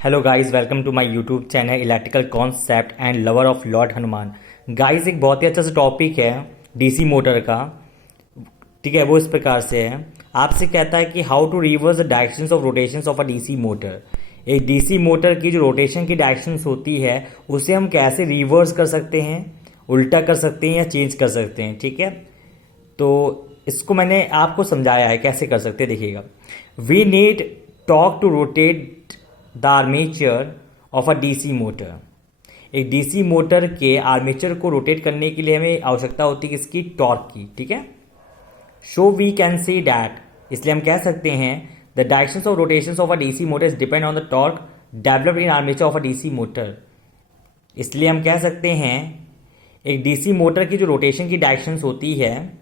Hello guys, welcome to my YouTube channel electrical concept and lover of lord Hanuman. Guys, एक बहुत ही अच्छा सा topic है डीसी मोटर का। ठीक है, वो इस प्रकार से है। आपसे कहता है कि how to reverse the directions of rotations of a DC motor. एक डीसी मोटर की जो रोटेशन की डायरेक्शंस होती है उसे हम कैसे रिवर्स कर सकते हैं, उल्टा कर सकते हैं या चेंज कर सकते हैं। ठीक है, तो इसको मैंने आपको समझाया है कैसे कर सकते हैं। देखिएगा, we need torque to rotate the armature of a DC motor. एक डीसी मोटर के आर्मेचर को रोटेट करने के लिए हमें आवश्यकता होती है किसकी, टॉर्क की। ठीक है, so we can see that, इसलिए हम कह सकते हैं the directions of rotations of a DC motor depend on the torque developed in armature of a DC motor. इसलिए हम कह सकते हैं एक डीसी मोटर की जो रोटेशन की डायरेक्शंस होती है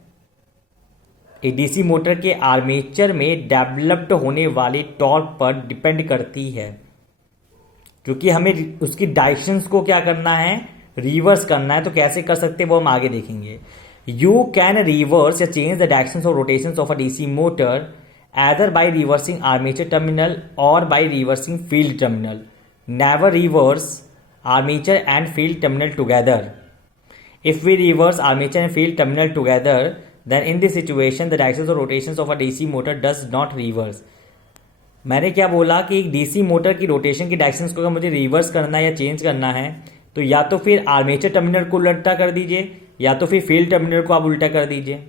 एक डीसी मोटर के आर्मेचर में डेवलप्ड होने वाले टॉर्क पर डिपेंड करती है, क्योंकि हमें उसकी डायरेक्शंस को क्या करना है, रिवर्स करना है। तो कैसे कर सकते हैं वो हम आगे देखेंगे। यू कैन रिवर्स या change the directions of rotations of a DC motor either by reversing armature terminal or by reversing field terminal. Never reverse armature and field terminal together. If we reverse armature and field terminal together, then in this situation the directions of rotations of a DC motor does not reverse. मैंने क्या बोला कि एक DC motor की rotation की directions को अगर मुझे रिवर्स करना है या चेंज करना है तो या तो फिर आर्मेचर टर्मिनल को उल्टा कर दीजिए या तो फिर फील्ड टर्मिनल को आप उल्टा कर दीजिए।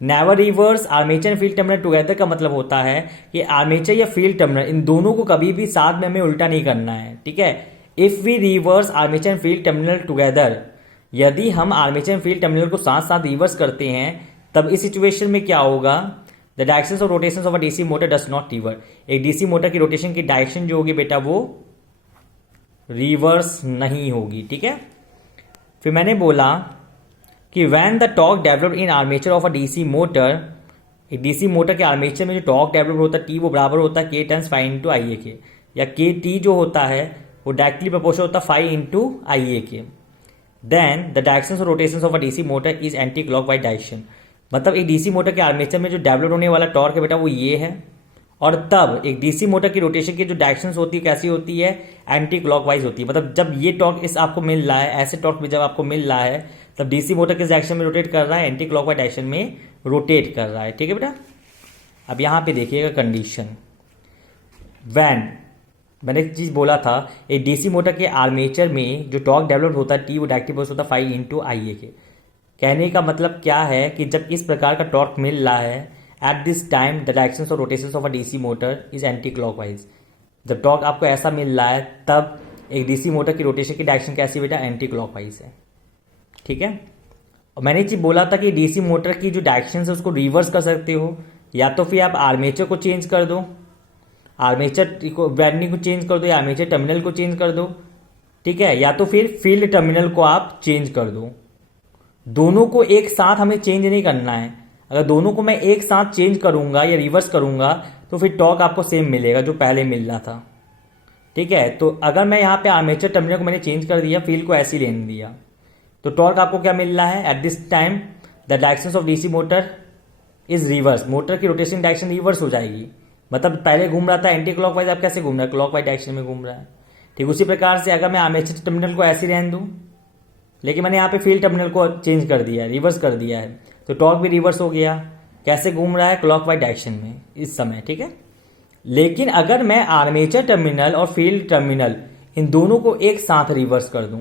Never reverse armature and field terminal together का मतलब होता है कि आर्मेचर या फील्ड टर्मिनल इन दोनों को कभी भी साथ में हमें उल्टा नहीं करना है। ठीक है, if we reverse armature and field terminal together, यदि हम आर्मेचर एंड फील्ड टर्मिनल को साथ साथ रिवर्स करते हैं तब इस सिचुएशन में क्या होगा, the directions of rotations of a DC motor does not reverse. एक डीसी मोटर की रोटेशन की डायरेक्शन जो होगी बेटा वो रिवर्स नहीं होगी। ठीक है, फिर मैंने बोला कि when the torque developed in armature of a DC motor, एक डीसी मोटर के आर्मेचर में जो टॉर्क डेवलप होता है टी वो बराबर होता है के टाइम्स फाइव इंटू आई ए के, या के टी जो होता है वो डायरेक्टली प्रोपोर्शनल होता है फाइव इंटू आई ए के। Then the direction of rotation of a DC motor is anti clockwise direction. मतलब एक डीसी मोटर के आर्मेचर में जो डेवलप होने वाला टॉर्क है बेटा वो ये है, और तब एक डीसी मोटर की रोटेशन की जो डायरेक्शन होती है कैसी होती है, एंटी क्लॉकवाइज होती है। मतलब जब ये टॉर्क इस आपको मिल रहा है, ऐसे टॉर्क भी जब आपको मिल रहा है तब डीसी मोटर किस डायरेक्शन में रोटेट कर रहा है, एंटी क्लॉकवाइज डायरेक्शन में रोटेट कर रहा है। ठीक है बेटा, अब यहां पे देखिएगा कंडीशन। वैन, मैंने एक चीज बोला था, एक डीसी मोटर के आर्मेचर में जो टॉर्क डेवलप होता है टी वो डायरेक्टली होता है फाइव इंटू आई ए के। कहने का मतलब क्या है कि जब इस प्रकार का टॉर्क मिल रहा है at this time the directions और rotations of a DC motor is anti clockwise. जब टॉर्क आपको ऐसा मिल रहा है तब एक डीसी मोटर की रोटेशन की डायरेक्शन कैसी बेटा, एंटी क्लॉकवाइज है। ठीक है, और मैंने चीज बोला था कि डीसी मोटर की जो डायरेक्शन है उसको रिवर्स कर सकते हो, या तो फिर आप आर्मेचर को चेंज कर दो, आर्मेचर को वाइंडिंग को चेंज कर दो, या आर्मेचर टर्मिनल को चेंज कर दो। ठीक है, या तो फिर फील्ड टर्मिनल को आप चेंज कर दो। दोनों को एक साथ हमें चेंज नहीं करना है। अगर दोनों को मैं एक साथ चेंज करूंगा या रिवर्स करूंगा तो फिर टॉर्क आपको सेम मिलेगा जो पहले मिल रहा था। ठीक है, तो अगर मैं यहाँ पे आर्मेचर टर्मिनल को मैंने चेंज कर दिया, फील्ड को ऐसे ही लेने दिया, तो टॉर्क आपको क्या मिल रहा है, at this time the direction of DC motor is reverse. Motor की रोटेशन डायरेक्शन रिवर्स हो जाएगी। मतलब पहले घूम रहा था एंटी क्लॉकवाइज, अब कैसे घूम रहा है, क्लॉकवाइज डायरेक्शन में घूम रहा है। ठीक उसी प्रकार से अगर मैं आर्मेचर टर्मिनल को ऐसे रहने दूं लेकिन मैंने यहाँ पे फील्ड टर्मिनल को चेंज कर दिया है, रिवर्स कर दिया है, तो टॉर्क भी रिवर्स हो गया। कैसे घूम रहा है, क्लॉकवाइज डायरेक्शन में इस समय। ठीक है, लेकिन अगर मैं आर्मेचर टर्मिनल और फील्ड टर्मिनल इन दोनों को एक साथ रिवर्स कर दूं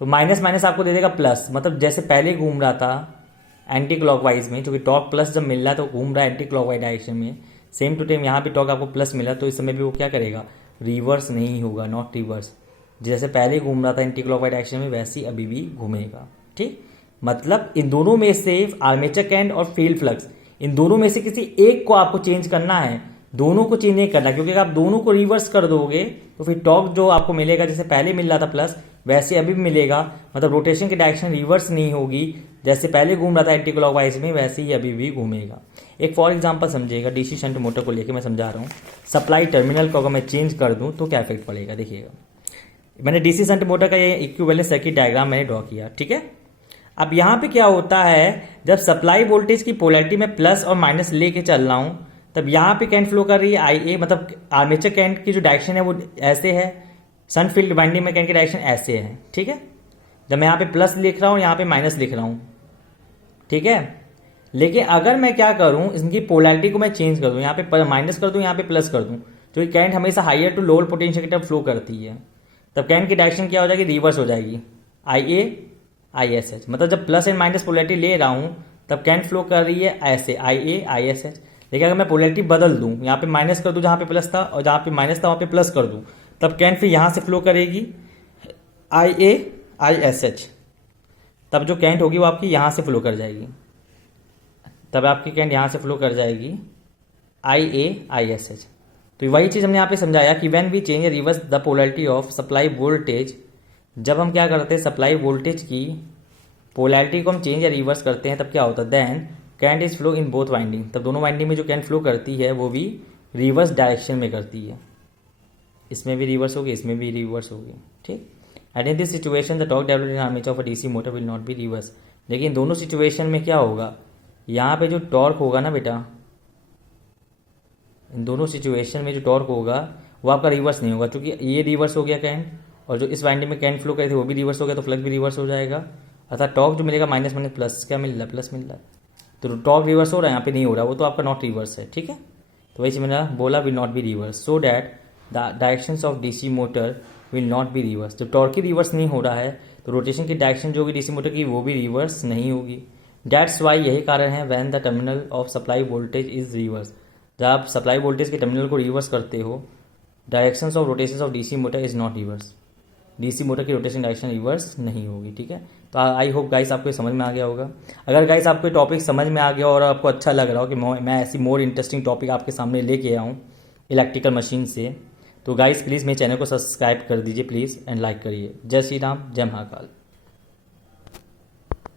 तो माइनस माइनस आपको दे देगा प्लस। मतलब जैसे पहले घूम रहा था एंटी क्लॉकवाइज में, क्योंकि टॉर्क प्लस जब मिल रहा है तो घूम रहा है एंटी क्लॉकवाइज डायरेक्शन में, सेम टू टाइम यहाँ भी टॉर्क आपको प्लस मिला तो इस समय भी वो क्या करेगा, रिवर्स नहीं होगा, नॉट रिवर्स। जैसे पहले घूम रहा था एंटी क्लॉकवाइज डायरेक्शन में वैसे ही अभी भी घूमेगा। ठीक, मतलब इन दोनों में से आर्मेचर करंट और फील्ड फ्लक्स इन दोनों में से किसी एक को आपको चेंज करना है, दोनों को चेंज नहीं करना, क्योंकि अगर आप दोनों को रिवर्स कर दोगे तो फिर टॉर्क जो आपको मिलेगा जैसे पहले मिल रहा था प्लस वैसे अभी भी मिलेगा। मतलब रोटेशन की डायरेक्शन रिवर्स नहीं होगी, जैसे पहले घूम रहा था एंटी क्लॉकवाइज में वैसे ही अभी भी घूमेगा। एक फॉर एग्जांपल समझिएगा, डीसी शंट मोटर को लेकर मैं समझा रहा हूँ। सप्लाई टर्मिनल को अगर मैं चेंज कर दूं तो क्या इफेक्ट पड़ेगा, देखिएगा। मैंने डीसी शंट मोटर का ये इक्विवेलेंट सर्किट डायग्राम मैंने ड्रॉ किया। ठीक है, अब यहाँ पे क्या होता है, जब सप्लाई वोल्टेज की पोलैरिटी में प्लस और माइनस लेके चल रहा हूँ तब यहाँ पे करंट फ्लो कर रही है आई ए, मतलब आर्मेचर करंट की जो डायरेक्शन है वो ऐसे है, सन फील्ड वाइंडिंग में करंट की डायरेक्शन ऐसे है, ठीक है। जब मैं यहाँ पे प्लस लिख रहा हूँ, यहाँ पे माइनस लिख रहा हूँ, ठीक है। लेकिन अगर मैं क्या करूँ, इनकी पोलैरिटी को मैं चेंज कर दूँ, यहाँ पे माइनस कर दूँ, यहाँ पे प्लस कर दूँ, तो करंट हमेशा हायर टू लोअर पोटेंशियल की तरफ फ्लो करती है, तब करंट की डायरेक्शन क्या हो जाएगी, रिवर्स हो जाएगी, आई ए आई एस एच। मतलब जब प्लस एंड माइनस पोलैरिटी ले रहा हूँ तब करंट फ्लो कर रही है ऐसे, आई ए आई एस एच। लेकिन अगर मैं पोलैरिटी बदल दूँ, यहाँ पे माइनस कर दूँ जहाँ पे प्लस था, और जहाँ पे माइनस था वहाँ पे प्लस कर दूँ, तब करंट फिर यहाँ से फ्लो करेगी आई ए आई एस एच। तब जो करंट होगी वो आपकी यहाँ से फ्लो कर जाएगी, तब आपकी करंट यहाँ से फ्लो कर जाएगी आई ए आई एस एच। तो वही चीज़ हमने यहाँ पे समझाया कि when we change reverse the polarity of supply voltage, जब हम क्या करते हैं सप्लाई वोल्टेज की पोलैरिटी को हम चेंज या रिवर्स करते हैं तब क्या होता है, then current is flow in both winding, तब दोनों वाइंडिंग में जो करंट फ्लो करती है वो भी रिवर्स डायरेक्शन में करती है, इसमें भी रिवर्स होगी, इसमें भी रिवर्स होगी, ठीक। And in this situation the torque developed in armature of a DC motor will not be reverse. लेकिन दोनों सिचुएशन में क्या होगा, यहाँ पे जो टॉर्क होगा ना बेटा, इन दोनों सिचुएशन में जो टॉर्क होगा वो आपका रिवर्स नहीं होगा, क्योंकि ये रिवर्स हो गया करंट, और जो इस वाइंडिंग में करंट फ्लो करे थे वो भी रिवर्स हो गया, तो फ्लक्स भी रिवर्स हो जाएगा। अर्थात टॉर्क जो मिलेगा माइनस माइनस प्लस क्या मिल रहा है, प्लस मिल रहा है, तो टॉर्क रिवर्स हो रहा है, यहाँ पे नहीं हो रहा, वो तो आपका नॉट रिवर्स है, ठीक है। तो वैसे मैंने बोला will not be reverse, so that the directions of DC motor will not be reverse. जब टॉर्क ही रिवर्स नहीं हो रहा है तो रोटेशन की डायरेक्शन जो होगी डीसी मोटर की वो भी रिवर्स नहीं होगी। डैट्स वाई, यही कारण है when the terminal of supply voltage is reverse, जब आप सप्लाई वोल्टेज के टर्मिनल को रिवर्स करते हो, directions of rotation of DC motor is not reverse, DC motor की रोटेशन डायरेक्शन रिवर्स नहीं होगी, ठीक है। तो आई होप गाइस आपको समझ में आ गया होगा। अगर गाइस आपको टॉपिक समझ में आ गया और आपको अच्छा लग रहा हो कि मैं ऐसी मोर इंटरेस्टिंग टॉपिक आपके सामने लेके आऊँ इलेक्ट्रिकल मशीन से, तो गाइस प्लीज़ मेरे चैनल को सब्सक्राइब कर दीजिए प्लीज़, एंड लाइक करिए। जय श्री राम, जय महाकाल।